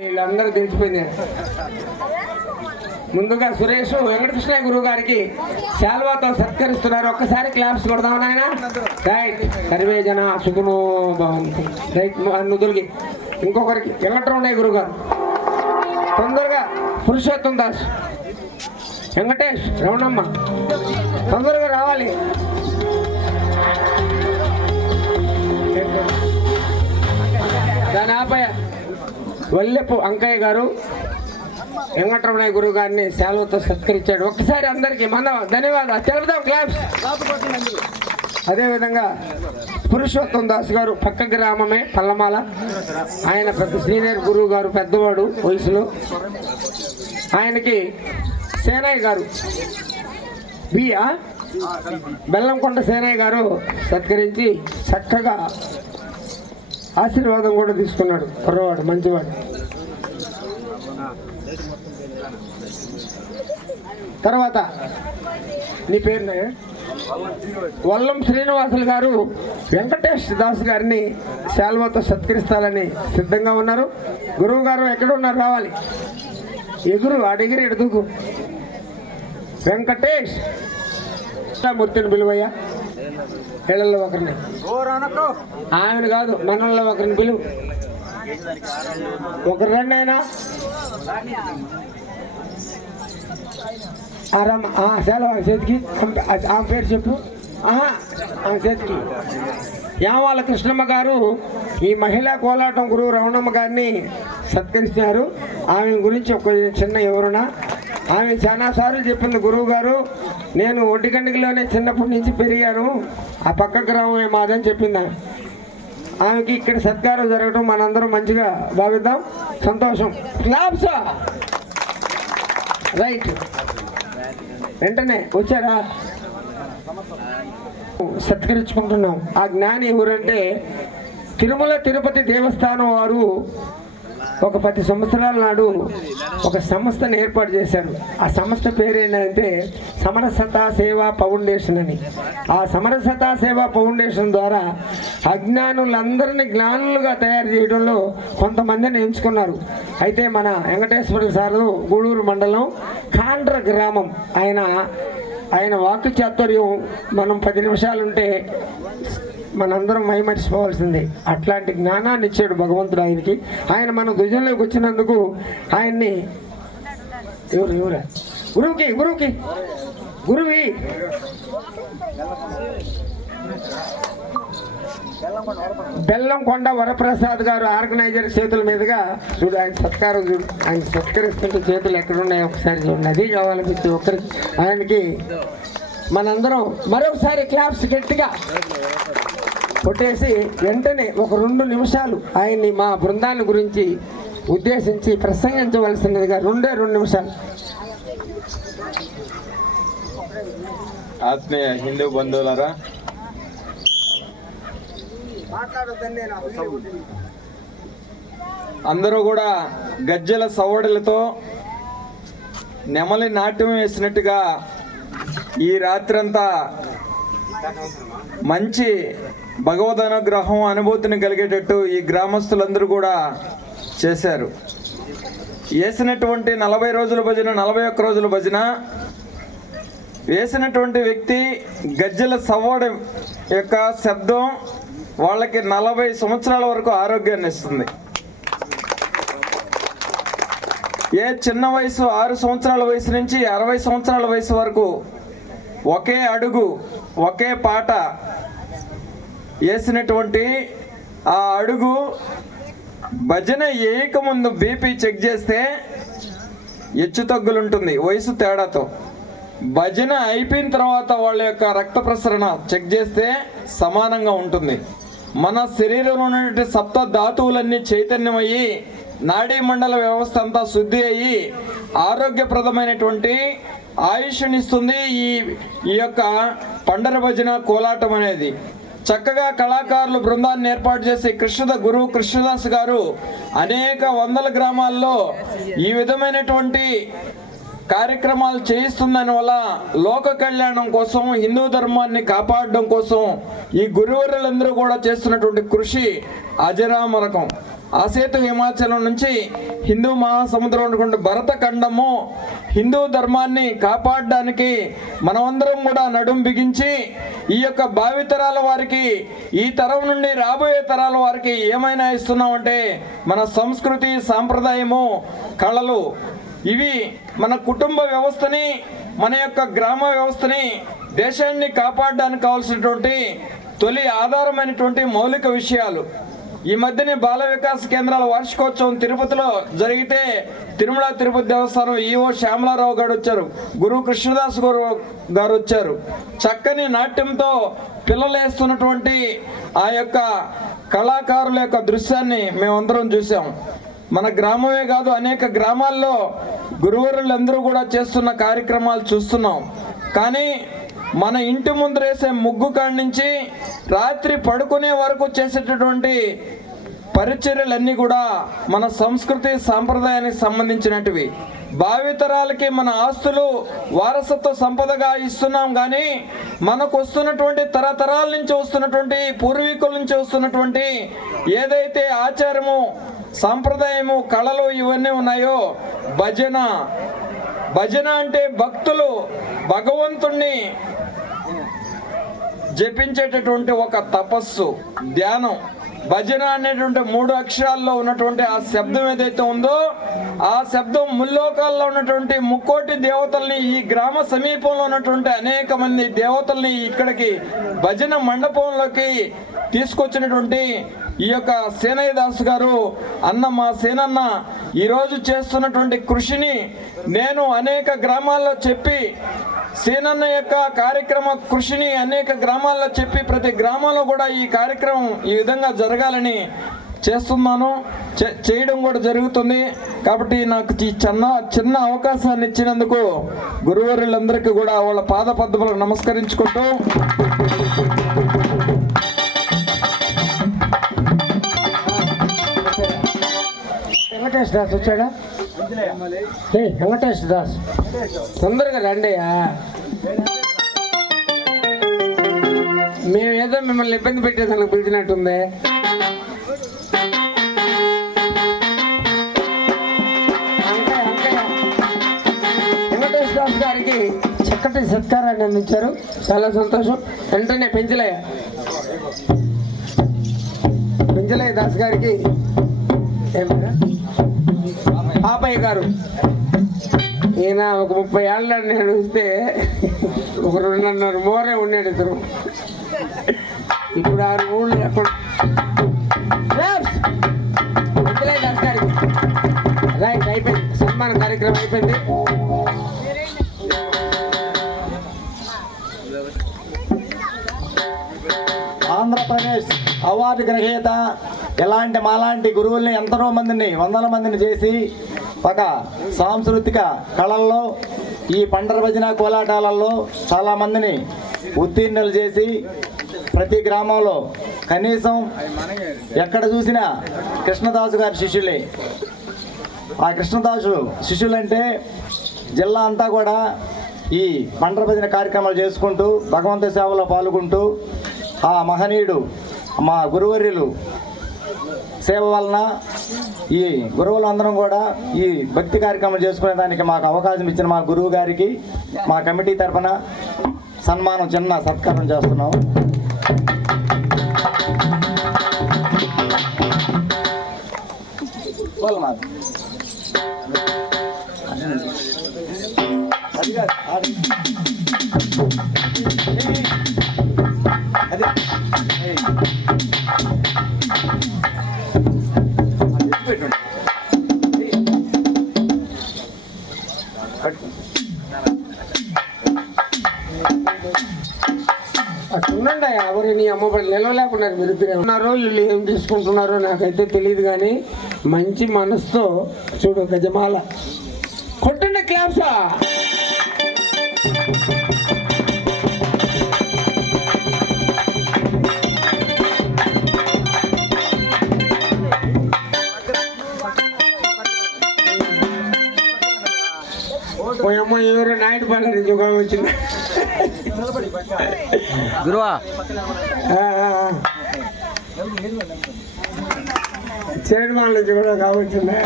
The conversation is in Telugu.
వీళ్ళందరూ తెలిసిపోయింది. ముందుగా సురేష్ వెంకటకృష్ణ గురువు గారికి శాల్వాతో సత్కరిస్తున్నారు. ఒక్కసారి క్లాప్స్ కొడదాం నాయన? రైట్ సర్వే జన సుగుణో రైట్ నుదురికి ఇంకొకరికి వెంకటరమణయ్య గురువు గారు తొందరగా పురుషోత్తం దాస్. వెంకటేష్ రమణమ్మ. తొందరగా రావాలి. దాని ఆపయ వల్లెపు అంకయ్య గారు వెంకటరమణయ్య గురువు గారిని సెలవుతో సత్కరించాడు. ఒక్కసారి అందరికీ మన ధన్యవాదాలు. తెలుపుదాం క్లాప్స్. అదేవిధంగా పురుషోత్తం దాస్ గారు పక్క గ్రామమే పల్లమాల. ఆయన పెద్ద సీనియర్ గురువు గారు పెద్దవాడు వయసులో. ఆయనకి సేనయ్య గారు. బియా బెల్లంకొండ సేనయ్య గారు సత్కరించి చక్కగా ఆశీర్వాదం కూడా తీసుకున్నాడు. కుర్రవాడు మంచివాడు. తర్వాత నీ పేరునే? వల్లం శ్రీనివాసులు గారు వెంకటేష్ దాస్ గారిని శాల్వాతో సత్కరిస్తాలని సిద్ధంగా ఉన్నారు. గురువు గారు ఎక్కడ ఉన్నారు? రావాలి. ఎగురు అడిగిరి ఎడుదుకు వెంకటేష్. మూర్తిని పిలువయ్యా. పిల్లల్లో ఒకరిని. ఆమెను కాదు మనల్లో ఒకరిని పిలువు ఒకరు రండి ఆయన. ఆరామ సెలవు ఆ చేతికి ఆమె- పేరు చెప్పు. ఆహా ఆమె చేతికి. యావాల కృష్ణమ్మ గారు ఈ మహిళా కోలాటం గురువు రమణమ్మ గారిని సత్కరిస్తున్నారు ఆమె గురించి ఒక చిన్న వివరణ. ఆమె చాలా సార్లు చెప్పింది గురువు గారు నేను ఒడ్డిగండికిలోనే చిన్నప్పటి నుంచి పెరిగాను ఆ పక్క గ్రామమే మాదని చెప్పింది ఆమెకి ఇక్కడ సత్కారం జరగడం మనందరం మంచిగా భావిద్దాం. సంతోషం. క్లాప్స్ రైట్ వెంటనే వచ్చారా? సత్కరించుకుంటున్నాం. ఆ జ్ఞాని ఎవరంటే తిరుమల తిరుపతి దేవస్థానం వారు ఒక పది సంవత్సరాల నాడు ఒక సంస్థను ఏర్పాటు చేశారు. ఆ సంస్థ పేరు ఏంటంటే సమరసత సేవా ఫౌండేషన్ అని. ఆ సమరసత సేవా ఫౌండేషన్ ద్వారా అజ్ఞానులందరినీ జ్ఞానులుగా తయారు చేయడంలో కొంతమందిని ఎంచుకున్నారు. అయితే మన వెంకటేశ్వర సారు గూడూరు మండలం కాండ్ర గ్రామం. ఆయన ఆయన వాక్కు చాతుర్యం మనం పది నిమిషాలు ఉంటే మనందరం మైమర్చిపోవాల్సిందే. అట్లాంటి జ్ఞానాన్ని ఇచ్చాడు భగవంతుడు ఆయనకి. ఆయన మన ధ్వజంలోకి వచ్చినందుకు ఆయన్ని ఎవరు ఎవరు? గురువుకి గురువుకి గురువి. బెల్లం కొండ వరప్రసాద్ గారు ఆర్గనైజర్ చేతుల మీదుగా చూడు ఆయన సత్కారం చూడు ఆయన సత్కరిస్తుంటే చేతులు ఎక్కడున్నాయో ఒకసారి చూడండి అది కావాలి ఒకరికి ఒక్కరికి ఆయనకి మనందరం మరొకసారి క్లాప్స్ గట్టిగా. కొట్టేసి వెంటనే ఒక రెండు నిమిషాలు ఆయన్ని మా బృందాన్ని గురించి ఉద్దేశించి ప్రసంగించవలసినదిగా రెండే రెండు నిమిషాలు. ఆత్మీయ హిందూ బంధువులారా అందరూ కూడా గజ్జెల సవడలతో నెమలి నాట్యం వేసినట్టుగా ఈ రాత్రంతా మంచి భగవద్ అనుగ్రహం అనుభూతిని కలిగేటట్టు ఈ గ్రామస్తులందరూ కూడా చేశారు. వేసినటువంటి నలభై రోజుల భజన నలభై ఒక్క రోజుల భజన వేసినటువంటి వ్యక్తి గజ్జెల సవ్వడం యొక్క శబ్దం వాళ్ళకి నలభై సంవత్సరాల వరకు ఆరోగ్యాన్ని ఇస్తుంది. ఏ చిన్న వయసు ఆరు సంవత్సరాల వయసు నుంచి అరవై సంవత్సరాల వయసు వరకు ఒకే అడుగు ఒకే పాట వేసినటువంటి ఆ అడుగు భజన ఏకముందు బీపీ చెక్ చేస్తే హెచ్చు తగ్గులుంటుంది వయసు తేడాతో. భజన అయిపోయిన తర్వాత వాళ్ళ యొక్క రక్త ప్రసరణ చెక్ చేస్తే సమానంగా ఉంటుంది. మన శరీరంలో ఉన్నటువంటి సప్త ధాతువులన్నీ చైతన్యమయ్యి నాడీ మండల వ్యవస్థ అంతా శుద్ధి అయ్యి ఆరోగ్యప్రదమైనటువంటి ఆయుష్నిస్తుంది ఈ ఈ యొక్క పండర భజన కోలాటం అనేది. చక్కగా కళాకారులు బృందాన్ని ఏర్పాటు చేసి కృష్ణద గురువు కృష్ణదాస్ గారు అనేక వందల గ్రామాల్లో ఈ విధమైనటువంటి కార్యక్రమాలు చేయిస్తుందని వల్ల లోక కళ్యాణం కోసం హిందూ ధర్మాన్ని కాపాడడం కోసం ఈ గురువులందరూ కూడా చేస్తున్నటువంటి కృషి అజరామరకం. ఆసేతు హిమాచలం నుంచి హిందూ మహాసముద్రం ఉన్నటువంటి భరత ఖండము హిందూ ధర్మాన్ని కాపాడడానికి మనమందరం కూడా నడుం బిగించి ఈ యొక్క భావితరాల వారికి ఈ తరం నుండి రాబోయే తరాల వారికి ఏమైనా ఇస్తున్నామంటే మన సంస్కృతి సాంప్రదాయము కళలు. ఇవి మన కుటుంబ వ్యవస్థని మన యొక్క గ్రామ వ్యవస్థని దేశాన్ని కాపాడడానికి కావాల్సినటువంటి తొలి ఆధారమైనటువంటి మౌలిక విషయాలు. ఈ మధ్యనే బాల వికాస్ కేంద్రాల వార్షికోత్సవం తిరుపతిలో జరిగితే తిరుమల తిరుపతి దేవస్థానం ఈఓ శ్యామలారావు గారు వచ్చారు. గురు కృష్ణదాస్ గారు గారు వచ్చారు. చక్కని నాట్యంతో పిల్లలు వేస్తున్నటువంటి ఆ యొక్క కళాకారుల యొక్క దృశ్యాన్ని మేమందరం చూసాం మన గ్రామమే కాదు అనేక గ్రామాల్లో గురువరులందరూ కూడా చేస్తున్న కార్యక్రమాలు చూస్తున్నాం. కానీ మన ఇంటి ముందరేసే ముగ్గు కాడి నుంచి రాత్రి పడుకునే వరకు చేసేటటువంటి పరిచర్యలన్నీ కూడా మన సంస్కృతి సాంప్రదాయానికి సంబంధించినటివి. భావితరాలకి మన ఆస్తులు వారసత్వ సంపదగా ఇస్తున్నాం కానీ మనకు వస్తున్నటువంటి తరతరాల నుంచి వస్తున్నటువంటి పూర్వీకుల నుంచి వస్తున్నటువంటి ఏదైతే ఆచారము సాంప్రదాయము కళలు ఇవన్నీ ఉన్నాయో భజన. భజన అంటే భక్తులు భగవంతుణ్ణి జపించేటటువంటి ఒక తపస్సు ధ్యానం భజన అనేటువంటి మూడు అక్షరాల్లో ఉన్నటువంటి ఆ శబ్దం ఏదైతే ఉందో ఆ శబ్దం ముల్లోకాల్లో ఉన్నటువంటి ముక్కోటి దేవతల్ని ఈ గ్రామ సమీపంలో ఉన్నటువంటి అనేక మంది దేవతల్ని ఇక్కడికి భజన మండపంలోకి తీసుకొచ్చినటువంటి ఈ యొక్క సేనయ్య దాస్ గారు అన్న మా సేనన్న ఈరోజు చేస్తున్నటువంటి కృషిని నేను అనేక గ్రామాల్లో చెప్పి సీనన్న యొక్క కార్యక్రమ కృషిని అనేక గ్రామాల్లో చెప్పి ప్రతి గ్రామంలో కూడా ఈ కార్యక్రమం ఈ విధంగా జరగాలని చేస్తున్నాను. చే- చేయడం కూడా జరుగుతుంది. కాబట్టి నాకు ఈ చిన్న చిన్న అవకాశాన్ని ఇచ్చినందుకు గురువరులందరికీ కూడా వాళ్ళ పాద పద్మలకు నమస్కరించుకుంటూ వెంకటేష్ దాస్ వచ్చాడా? ఏ వెంకటేష్ దాస్. తొందరగా రండియా మేమేదో మిమ్మల్ని ఇబ్బంది పెట్టేదానికి పిలిచినట్టుంది. వెంకటేష్ దాస్ గారికి చక్కటి సత్కారాన్ని అందించారు. చాలా సంతోషం. వెంటనే పెంచలయ్య పెంచలయ్య దాస్ గారికి. ఏమన్నా పాపయ్య గారు. ఈయన ఒక ముప్పై ఏళ్ళ నేను చూస్తే ఒక రెండున్నర మోరే ఉన్నాడు ఇద్దరు. ఇప్పుడు ఆరు ఊళ్ళు ఎక్కడ? రైట్ అయిపోయింది. సన్మాన కార్యక్రమం అయిపోయింది. ఆంధ్రప్రదేశ్ అవార్డు గ్రహీత ఇలాంటి మాలాంటి గురువుల్ని ఎంతనో మందిని వందల మందిని చేసి ఒక సాంస్కృతిక కళల్లో ఈ పండర భజన కోలాటాలలో చాలామందిని ఉత్తీర్ణులు చేసి ప్రతి గ్రామంలో కనీసం ఎక్కడ చూసినా కృష్ణదాసు గారి శిష్యులే. ఆ కృష్ణదాసు శిష్యులంటే జిల్లా అంతా కూడా ఈ పండర భజన కార్యక్రమాలు చేసుకుంటూ భగవంత సేవలో పాల్గొంటూ ఆ మహనీయుడు మా గురువర్యులు సేవ వలన ఈ గురువులు అందరం కూడా ఈ భక్తి కార్యక్రమం చేసుకునే దానికి మాకు అవకాశం ఇచ్చిన మా గురువు గారికి మా కమిటీ తరఫున సన్మానం చిన్న సత్కారం చేస్తున్నాం. అది కాదు, ఉండండి ఎవరు నీ అమ్మబడి నిలవలేకున్నారు మీరు ఉన్నారో వీళ్ళు ఏం తీసుకుంటున్నారో నాకైతే తెలియదు కానీ మంచి మనసుతో చూడు గజమాల. కొట్టండి క్లాప్సా. పోయమ్మ ఎవరు నాయుడు పళ్ళ వచ్చింది. గురువా ఆ, ఆ, ఆ. చైర్మన్ నుంచి కూడా కావచ్చుందా